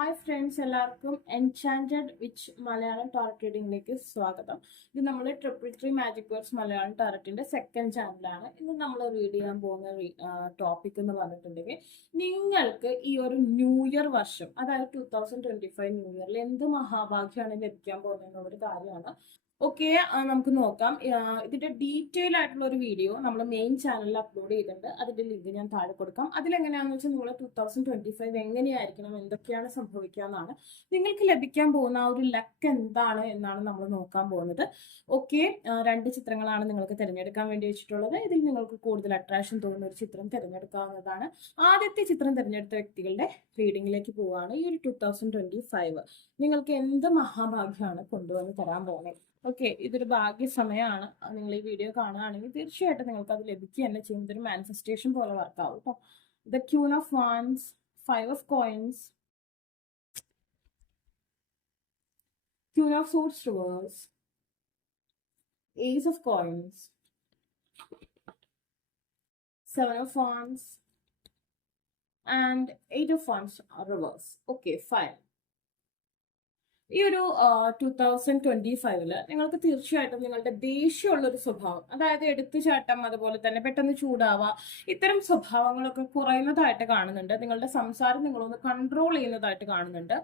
Hi friends, എല്ലാവർക്കും enchanted witch Malayalam tarot റീഡിങ്ങിലേക്ക് സ്വാഗതം. ഇത് നമ്മൾ ട്രിപ്പിൾ മാജിക് വേർഡ്സ് മലയാളം ടാരറ്റിന്റെ സെക്കൻഡ് ചാനലാണ്. ഇന്ന് നമ്മൾ റീഡ് ചെയ്യാൻ പോകുന്ന ടോപ്പിക് എന്ന് പറഞ്ഞിട്ടുണ്ടെങ്കിൽ, നിങ്ങൾക്ക് ഈ ഒരു ന്യൂ ഇയർ വർഷം, അതായത് 2025 ന്യൂ ഇയറിൽ എന്ത് മഹാഭാഗ്യമാണ് ലഭിക്കാൻ പോകുന്ന ഒരു കാര്യമാണ്. ഓക്കെ, നമുക്ക് നോക്കാം. ഇതിന്റെ ഡീറ്റെയിൽ ആയിട്ടുള്ള ഒരു വീഡിയോ നമ്മൾ മെയിൻ ചാനലിൽ അപ്ലോഡ് ചെയ്തിട്ടുണ്ട്. അതിന്റെ ലിങ്ക് ഞാൻ താഴെ കൊടുക്കാം. അതിലെങ്ങനെയാണെന്ന് വെച്ചാൽ നിങ്ങൾ 2025 എങ്ങനെയായിരിക്കണം, എന്തൊക്കെയാണ് സംഭവിക്കുക എന്നാണ്, നിങ്ങൾക്ക് ലഭിക്കാൻ പോകുന്ന ആ ഒരു ലക്ക് എന്താണ് എന്നാണ് നമ്മൾ നോക്കാൻ പോകുന്നത്. ഓക്കെ, രണ്ട് ചിത്രങ്ങളാണ് നിങ്ങൾക്ക് തിരഞ്ഞെടുക്കാൻ വേണ്ടി വെച്ചിട്ടുള്ളത്. ഇതിൽ നിങ്ങൾക്ക് കൂടുതൽ അട്രാക്ഷൻ തോന്നുന്ന ഒരു ചിത്രം തിരഞ്ഞെടുക്കാവുന്നതാണ്. ആദ്യത്തെ ചിത്രം തിരഞ്ഞെടുത്ത വ്യക്തികളുടെ റീഡിങ്ങിലേക്ക് പോവുകയാണ്. ഈ ഒരു 2025 നിങ്ങൾക്ക് എന്ത് മഹാഭാഗ്യമാണ് കൊണ്ടുവന്ന് തരാൻ പോകുന്നത്. ഓക്കെ, ഇതൊരു ഭാഗ്യ സമയമാണ്. നിങ്ങൾ ഈ വീഡിയോ കാണുകയാണെങ്കിൽ തീർച്ചയായിട്ടും നിങ്ങൾക്ക് അത് ലഭിക്കുക തന്നെ ചെയ്യും. ഇതൊരു മാനിഫെസ്റ്റേഷൻ പോലെ വർക്കാവും കേട്ടോ. The queen of wands, 5 of coins, Queen of Swords reverse, Ace of coins, 7 of wands, and 8 of wands reverse. Okay, fine. ഈ ഒരു 2025 നിങ്ങൾക്ക് തീർച്ചയായിട്ടും നിങ്ങളുടെ ദേഷ്യമുള്ളൊരു സ്വഭാവം, അതായത് എടുത്തുചാട്ടം, അതുപോലെ തന്നെ പെട്ടെന്ന് ചൂടാവുക, ഇത്തരം സ്വഭാവങ്ങളൊക്കെ കുറയുന്നതായിട്ട് കാണുന്നുണ്ട്. നിങ്ങളുടെ സംസാരം നിങ്ങളൊന്ന് കൺട്രോൾ ചെയ്യുന്നതായിട്ട് കാണുന്നുണ്ട്.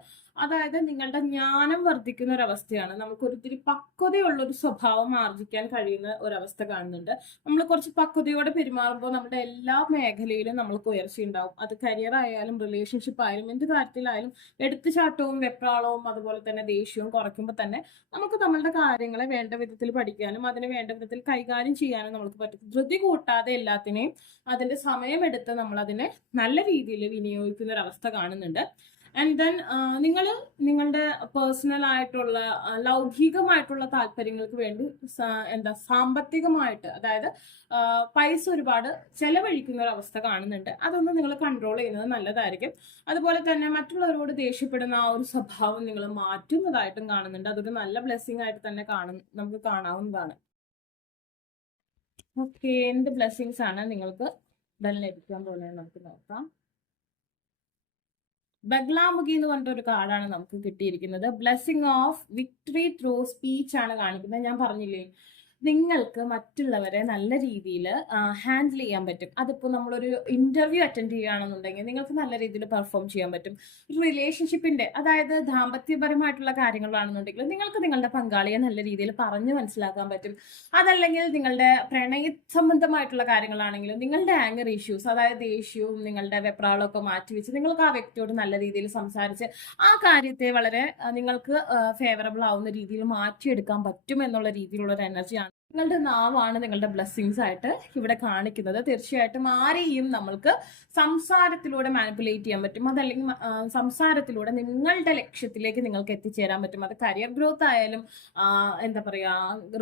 അതായത് നിങ്ങളുടെ ജ്ഞാനം വർദ്ധിക്കുന്ന ഒരവസ്ഥയാണ്. നമുക്കൊരിത്തിരി പക്വതയുള്ളൊരു സ്വഭാവം ആർജിക്കാൻ കഴിയുന്ന ഒരവസ്ഥ കാണുന്നുണ്ട്. നമ്മൾ കുറച്ച് പക്വതയോടെ പെരുമാറുമ്പോൾ നമ്മുടെ എല്ലാ മേഖലയിലും നമ്മൾക്ക് ഉയർച്ചയുണ്ടാവും. അത് കരിയർ ആയാലും റിലേഷൻഷിപ്പ് ആയാലും എന്ത് കാര്യത്തിലായാലും എടുത്തുചാട്ടവും വെപ്രാളവും അതുപോലെ തന്നെ ദേഷ്യവും കുറയ്ക്കുമ്പോൾ തന്നെ നമുക്ക് നമ്മളുടെ കാര്യങ്ങളെ വേണ്ട വിധത്തിൽ പഠിക്കാനും അതിനെ വേണ്ട വിധത്തിൽ കൈകാര്യം ചെയ്യാനും നമുക്ക് പറ്റും. ധൃതി കൂട്ടാതെ എല്ലാത്തിനെയും അതിന്റെ സമയമെടുത്ത് നമ്മൾ അതിനെ നല്ല രീതിയിൽ വിനിയോഗിക്കുന്ന ഒരു അവസ്ഥ കാണുന്നുണ്ട്. ആൻഡ് ദെൻ നിങ്ങൾ നിങ്ങളുടെ പേഴ്സണൽ ആയിട്ടുള്ള ലൗകികമായിട്ടുള്ള താല്പര്യങ്ങൾക്ക് വേണ്ടി സാമ്പത്തികമായിട്ട്, അതായത് പൈസ ഒരുപാട് ചെലവഴിക്കുന്ന ഒരു അവസ്ഥ കാണുന്നുണ്ട്. അതൊന്ന് നിങ്ങൾ കൺട്രോൾ ചെയ്യുന്നത് നല്ലതായിരിക്കും. അതുപോലെ തന്നെ മറ്റുള്ളവരോട് ദേഷ്യപ്പെടുന്ന ആ ഒരു സ്വഭാവം നിങ്ങൾ മാറ്റുന്നതായിട്ടും കാണുന്നുണ്ട്. അതൊരു നല്ല ബ്ലെസ്സിങ് ആയിട്ട് തന്നെ നമുക്ക് കാണാവുന്നതാണ്. ഓക്കെ, എന്ത് ബ്ലെസ്സിങ്സ് ആണ് നിങ്ങൾക്ക് ലഭിക്കാൻ പോകുന്നത് നമുക്ക് നോക്കാം. ബഗ്ലാമുഖി എന്ന് പറഞ്ഞിട്ട് ഒരു കാർഡാണ് നമുക്ക് കിട്ടിയിരിക്കുന്നത്. Blessing of victory through speech ആണ് കാണിക്കുന്നത്. ഞാൻ പറഞ്ഞില്ലേ, നിങ്ങൾക്ക് മറ്റുള്ളവരെ നല്ല രീതിയിൽ ഹാൻഡിൽ ചെയ്യാൻ പറ്റും. അതിപ്പോൾ നമ്മളൊരു ഇന്റർവ്യൂ അറ്റൻഡ് ചെയ്യുകയാണെന്നുണ്ടെങ്കിൽ നിങ്ങൾക്ക് നല്ല രീതിയിൽ പെർഫോം ചെയ്യാൻ പറ്റും. ഒരു റിലേഷൻഷിപ്പിന്റെ, അതായത് ദാമ്പത്യപരമായിട്ടുള്ള കാര്യങ്ങളാണെന്നുണ്ടെങ്കിൽ നിങ്ങൾക്ക് നിങ്ങളുടെ പങ്കാളിയെ നല്ല രീതിയിൽ പറഞ്ഞു മനസ്സിലാക്കാൻ പറ്റും. അതല്ലെങ്കിൽ നിങ്ങളുടെ പ്രണയ സംബന്ധമായിട്ടുള്ള കാര്യങ്ങളാണെങ്കിലും നിങ്ങളുടെ ആംഗർ ഇഷ്യൂസ്, അതായത് ദേഷ്യവും നിങ്ങളുടെ വെപ്രാളമൊക്കെ മാറ്റിവെച്ച് നിങ്ങൾക്ക് ആ വ്യക്തിയോട് നല്ല രീതിയിൽ സംസാരിച്ച് ആ കാര്യത്തെ വളരെ നിങ്ങൾക്ക് ഫേവറബിൾ ആവുന്ന രീതിയിൽ മാറ്റിയെടുക്കാൻ പറ്റും എന്നുള്ള രീതിയിലുള്ള ഒരു എനർജിയാണ്. നിങ്ങളുടെ നാവാണ് നിങ്ങളുടെ ബ്ലെസ്സിങ്സ് ആയിട്ട് ഇവിടെ കാണിക്കുന്നത്. തീർച്ചയായിട്ടും ആരെയും നമ്മൾക്ക് സംസാരത്തിലൂടെ മാനിപ്പുലേറ്റ് ചെയ്യാൻ പറ്റും. അതല്ലെങ്കിൽ സംസാരത്തിലൂടെ നിങ്ങളുടെ ലക്ഷ്യത്തിലേക്ക് നിങ്ങൾക്ക് എത്തിച്ചേരാൻ പറ്റും. അത് കരിയർ ഗ്രോത്ത് ആയാലും എന്താ പറയാ,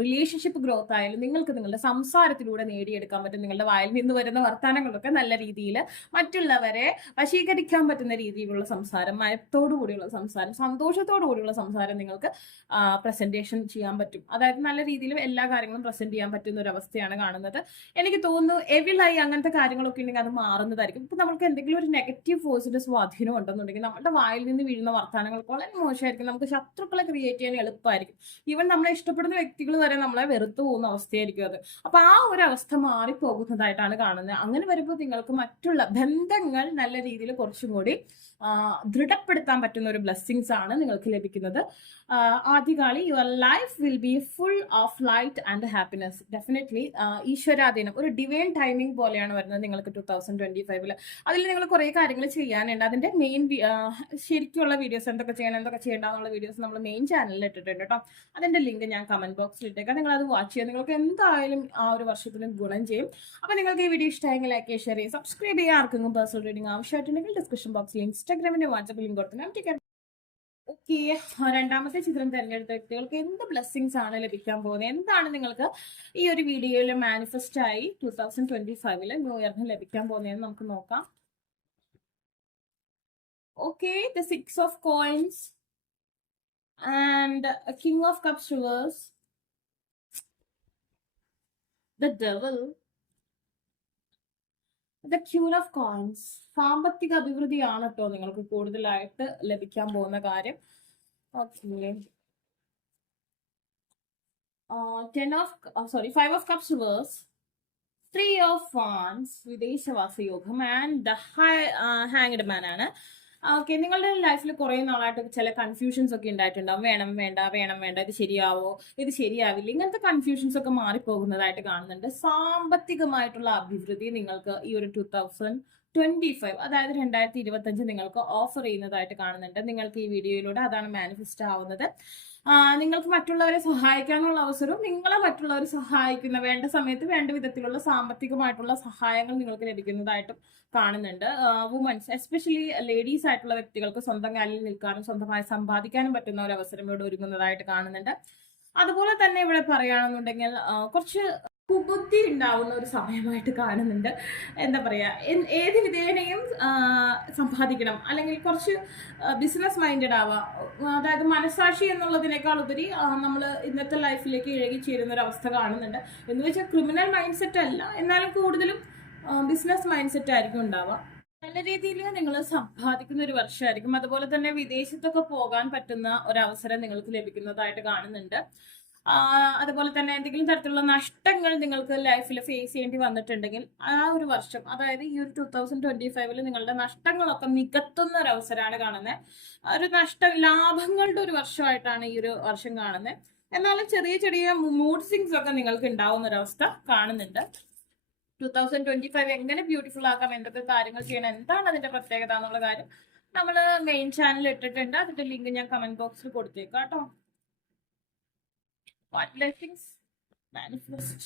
റിലേഷൻഷിപ്പ് ഗ്രോത്ത് ആയാലും നിങ്ങൾക്ക് നിങ്ങളുടെ സംസാരത്തിലൂടെ നേടിയെടുക്കാൻ പറ്റും. നിങ്ങളുടെ വായിൽ നിന്ന് വരുന്ന വർത്തമാനങ്ങളൊക്കെ നല്ല രീതിയിൽ മറ്റുള്ളവരെ വശീകരിക്കാൻ പറ്റുന്ന രീതിയിലുള്ള സംസാരം, മയത്തോടു കൂടിയുള്ള സംസാരം, സന്തോഷത്തോടു കൂടിയുള്ള സംസാരം നിങ്ങൾക്ക് പ്രസന്റേഷൻ ചെയ്യാൻ പറ്റും. അതായത് നല്ല രീതിയിൽ എല്ലാ കാര്യങ്ങളും പ്രസന്റ് ചെയ്യാൻ പറ്റുന്ന ഒരു അവസ്ഥയാണ് കാണുന്നത്. എനിക്ക് തോന്നുന്നു എവിലായി അങ്ങനത്തെ കാര്യങ്ങളൊക്കെ ഉണ്ടെങ്കിൽ അത് മാറുന്നതായിരിക്കും. ഇപ്പൊ നമുക്ക് എന്തെങ്കിലും ഒരു നെഗറ്റീവ് ഫോഴ്സിന്റെ സ്വാധീനം ഉണ്ടെന്നുണ്ടെങ്കിൽ നമ്മുടെ വായിൽ നിന്ന് വീഴുന്ന വർത്തമാനങ്ങൾ വളരെ മോശമായിരിക്കും. നമുക്ക് ശത്രുക്കളെ ക്രിയേറ്റ് ചെയ്യാൻ എളുപ്പമായിരിക്കും. ഈവൻ നമ്മളെ ഇഷ്ടപ്പെടുന്ന വ്യക്തികൾ വരെ നമ്മളെ വെറുത്തു പോകുന്ന അവസ്ഥയായിരിക്കും അത്. അപ്പൊ ആ ഒരു അവസ്ഥ മാറിപ്പോകുന്നതായിട്ടാണ് കാണുന്നത്. അങ്ങനെ വരുമ്പോൾ നിങ്ങൾക്ക് മറ്റുള്ള ബന്ധങ്ങൾ നല്ല രീതിയിൽ കുറച്ചും കൂടി ദൃഢപ്പെടുത്താൻ പറ്റുന്ന ഒരു ബ്ലെസ്സിങ്സ് ആണ് നിങ്ങൾക്ക് ലഭിക്കുന്നത്. ആദ്യകാളി, your life will be full of light and happiness. Definitely ഈശ്വരാധീനം, ഒരു ഡിവൈൻ ടൈമിംഗ് പോലെയാണ് വരുന്നത് നിങ്ങൾക്ക് 2025. അതിൽ നിങ്ങൾ കുറേ കാര്യങ്ങൾ ചെയ്യാനുണ്ട്. അതിന്റെ മെയിൻ ശരിക്കുള്ള വീഡിയോസ്, എന്തൊക്കെ ചെയ്യണം എന്തൊക്കെ ചെയ്യേണ്ടെന്നുള്ള വീഡിയോസ് നമ്മൾ മെയിൻ ചാനലിൽ ഇട്ടിട്ടുണ്ട് കേട്ടോ. അതിന്റെ ലിങ്ക് ഞാൻ കമന്റ് ബോക്സിൽ ഇട്ടേക്കാം. നിങ്ങൾ അത് വാച്ച് ചെയ്യുക. നിങ്ങൾക്ക് എന്തായാലും ആ ഒരു വർഷത്തിലും ഗുണം ചെയ്യും. അപ്പൊ നിങ്ങൾക്ക് ഈ വീഡിയോ ഇഷ്ടമായെങ്കിൽ ലൈക്ക് ചെയ്യുക, ഷെയർ ചെയ്യുക, സബ്സ്ക്രൈബ് ചെയ്യുക. ആർക്കെങ്കിലും പേഴ്സണൽ റീഡിംഗ് ആവശ്യമായിട്ടുണ്ടെങ്കിൽ ഡിസ്ക്രിപ്ഷൻ ബോക്സിൽ ഇൻസ്റ്റാഗ്രാമിന്റെ വാട്സ്ആപ്പ് ലിങ്ക് കൊടുത്തിട്ടുണ്ട്. ഓക്കെ, രണ്ടാമത്തെ ചിത്രം തിരഞ്ഞെടുത്ത വ്യക്തികൾക്ക് എന്ത് ബ്ലെസ്സിങ്സ് ആണ് ലഭിക്കാൻ പോകുന്നത്, എന്താണ് നിങ്ങൾക്ക് ഈ ഒരു വീഡിയോയിൽ മാനിഫെസ്റ്റ് ആയി 2025 ന്യൂ ഇയറിന് ലഭിക്കാൻ പോകുന്നതെന്ന് നമുക്ക് നോക്കാം. Okay, the 6 of coins and King of Cups reverse, the Devil, the queen of coins, സാമ്പത്തിക അഭിവൃദ്ധിയാണ് കേട്ടോ നിങ്ങൾക്ക് കൂടുതലായിട്ട് ലഭിക്കാൻ പോകുന്ന കാര്യം. Okay, 5 of cups reverse, 3 of wands, വിദേശവാസ യോഗം, ആൻഡ് ദ ഹാങ്ഡ് മാൻ ആണ്. ഓക്കെ, നിങ്ങളുടെ ലൈഫിൽ കുറെ നാളായിട്ട് ചില കൺഫ്യൂഷൻസ് ഒക്കെ ഉണ്ടായിട്ടുണ്ടാവും. വേണം വേണ്ട, വേണം വേണ്ട, ഇത് ശരിയാവോ, ഇത് ശരിയാവില്ല, ഇങ്ങനത്തെ കൺഫ്യൂഷൻസ് ഒക്കെ മാറിപ്പോകുന്നതായിട്ട് കാണുന്നുണ്ട്. സാമ്പത്തികമായിട്ടുള്ള അഭിവൃദ്ധി നിങ്ങൾക്ക് ഈ ഒരു 2025, അതായത് 2025 നിങ്ങൾക്ക് ഓഫർ ചെയ്യുന്നതായിട്ട് കാണുന്നുണ്ട്. നിങ്ങൾക്ക് ഈ വീഡിയോയിലൂടെ അതാണ് മാനിഫെസ്റ്റ് ആവുന്നത്. നിങ്ങൾക്ക് മറ്റുള്ളവരെ സഹായിക്കാനുള്ള അവസരവും നിങ്ങളെ മറ്റുള്ളവർ സഹായിക്കുന്ന, വേണ്ട സമയത്ത് വേണ്ട വിധത്തിലുള്ള സാമ്പത്തികമായിട്ടുള്ള സഹായങ്ങൾ നിങ്ങൾക്ക് ലഭിക്കുന്നതായിട്ടും കാണുന്നുണ്ട്. വുമൻസ്, എസ്പെഷ്യലി ലേഡീസ് ആയിട്ടുള്ള വ്യക്തികൾക്ക് സ്വന്തം കാലിൽ നിൽക്കാനും സ്വന്തമായി സമ്പാദിക്കാനും പറ്റുന്ന ഒരു അവസരം ഇവിടെ ഒരുങ്ങുന്നതായിട്ട് കാണുന്നുണ്ട്. അതുപോലെ തന്നെ ഇവിടെ പറയുകയാണെന്നുണ്ടെങ്കിൽ കുറച്ച് കുബുദ്ധി ഉണ്ടാവുന്ന ഒരു സമയമായിട്ട് കാണുന്നുണ്ട്. എന്താ പറയാ, ഏത് വിധേനയും സമ്പാദിക്കണം, അല്ലെങ്കിൽ കുറച്ച് ബിസിനസ് മൈൻഡഡ് ആവാം. അതായത് മനസാക്ഷി എന്നുള്ളതിനേക്കാൾ ഉപരി നമ്മൾ ഇന്നത്തെ ലൈഫിലേക്ക് ഇഴകി ചേരുന്ന ഒരു അവസ്ഥ കാണുന്നുണ്ട്. എന്ന് വെച്ചാൽ ക്രിമിനൽ മൈൻഡ് സെറ്റ് അല്ല, എന്നാലും കൂടുതലും ബിസിനസ് മൈൻഡ് സെറ്റ് ആയിരിക്കും ഉണ്ടാവുക. നല്ല രീതിയിൽ നിങ്ങൾ സമ്പാദിക്കുന്ന ഒരു വർഷമായിരിക്കും. അതുപോലെ തന്നെ വിദേശത്തൊക്കെ പോകാൻ പറ്റുന്ന ഒരു അവസരം നിങ്ങൾക്ക് ലഭിക്കുന്നതായിട്ട് കാണുന്നുണ്ട്. അതുപോലെ തന്നെ എന്തെങ്കിലും തരത്തിലുള്ള നഷ്ടങ്ങൾ നിങ്ങൾക്ക് ലൈഫിൽ ഫേസ് ചെയ്യേണ്ടി വന്നിട്ടുണ്ടെങ്കിൽ ആ ഒരു വർഷം, അതായത് ഈ ഒരു 2025 നിങ്ങളുടെ നഷ്ടങ്ങളൊക്കെ നികത്തുന്ന ഒരു അവസരമാണ് കാണുന്നത്. ഒരു ലാഭങ്ങളുടെ ഒരു വർഷമായിട്ടാണ് ഈ ഒരു വർഷം കാണുന്നത്. എന്നാലും ചെറിയ ചെറിയ മൂഡ് സ്വിങ്സ് ഒക്കെ നിങ്ങൾക്ക് ഉണ്ടാവുന്ന ഒരു അവസ്ഥ കാണുന്നുണ്ട്. 2025 എങ്ങനെ ബ്യൂട്ടിഫുൾ ആക്കാം, എന്തൊക്കെ കാര്യങ്ങൾ ചെയ്യണം, എന്താണ് അതിന്റെ പ്രത്യേകത എന്നുള്ള കാര്യം നമ്മൾ മെയിൻ ചാനൽ ഇട്ടിട്ടുണ്ട്. അതിന്റെ ലിങ്ക് ഞാൻ കമന്റ് ബോക്സിൽ കൊടുത്തേക്കാം കേട്ടോ. What blessings manifest?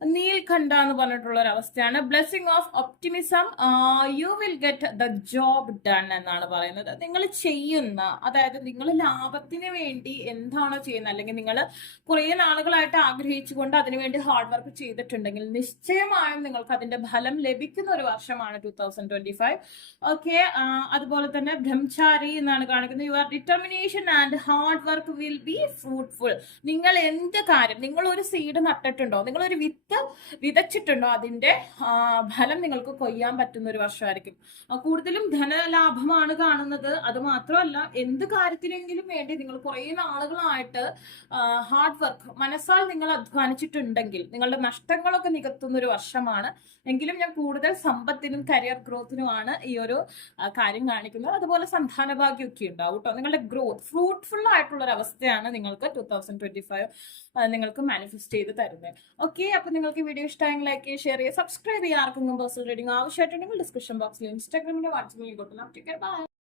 നീൽഖണ്ഡ എന്ന് പറഞ്ഞിട്ടുള്ള ഒരു അവസ്ഥയാണ്. Blessing of optimism, you will get the job done എന്നാണ് പറയുന്നത്. നിങ്ങൾ ചെയ്യുന്ന, അതായത് നിങ്ങൾ ലാഭത്തിന് വേണ്ടി എന്താണോ ചെയ്യുന്നത്, അല്ലെങ്കിൽ നിങ്ങൾ കുറേ നാളുകളായിട്ട് ആഗ്രഹിച്ചുകൊണ്ട് അതിനുവേണ്ടി ഹാർഡ് വർക്ക് ചെയ്തിട്ടുണ്ടെങ്കിൽ നിശ്ചയമായും നിങ്ങൾക്ക് അതിന്റെ ഫലം ലഭിക്കുന്ന ഒരു വർഷമാണ് 2025. ഓക്കെ, അതുപോലെ തന്നെ ബ്രഹ്മചാരി എന്നാണ് കാണിക്കുന്നത്. Your determination and hard work will be fruitful. നിങ്ങൾ എന്ത് കാര്യം, നിങ്ങൾ ഒരു സീഡ് നട്ടിട്ടുണ്ടോ, നിങ്ങൾ ഒരു വിതച്ചിട്ടുണ്ടോ, അതിന്റെ ഫലം നിങ്ങൾക്ക് കൊയ്യാൻ പറ്റുന്ന ഒരു വർഷമായിരിക്കും. കൂടുതലും ധനലാഭമാണ് കാണുന്നത്. അത് മാത്രമല്ല, എന്ത് കാര്യത്തിനെങ്കിലും വേണ്ടി നിങ്ങൾ കുറേ നാളുകളായിട്ട് ഹാർഡ് വർക്ക്, മനസ്സാൽ നിങ്ങൾ അധ്വാനിച്ചിട്ടുണ്ടെങ്കിൽ നിങ്ങളുടെ നഷ്ടങ്ങളൊക്കെ നികത്തുന്ന ഒരു വർഷമാണ്. എങ്കിലും ഞാൻ കൂടുതൽ സമ്പത്തിനും കരിയർ ഗ്രോത്തിനുമാണ് ഈ ഒരു കാര്യം കാണിക്കുന്നത്. അതുപോലെ സന്താന ഭാഗ്യമൊക്കെ ഉണ്ടാവും കേട്ടോ. നിങ്ങളുടെ ഗ്രോത്ത് ഫ്രൂട്ട്ഫുൾ ആയിട്ടുള്ള ഒരു അവസ്ഥയാണ് നിങ്ങൾക്ക് 2025 നിങ്ങൾക്ക് മാനിഫെസ്റ്റ് ചെയ്ത് തരുന്നത്. ഓക്കെ, അപ്പൊ നിങ്ങൾക്ക് വീഡിയോ ഇഷ്ടമായെങ്കിൽ ലൈക്ക് ചെയ്യുക, ഷെയർ ചെയ്യുക, സബ്സ്ക്രൈബ് ചെയ്യുക. ആർക്കെങ്കിലും പേഴ്സണൽ റീഡിംഗ് ആവശ്യമായിട്ടുണ്ടെങ്കിൽ ഡിസ്ക്രിപ്ഷൻ ബോക്സിൽ ഇൻസ്റ്റാഗ്രാമിന്റെ വാട്സ്ആപ്പിൽ കൊടുക്കണം. ബൈ.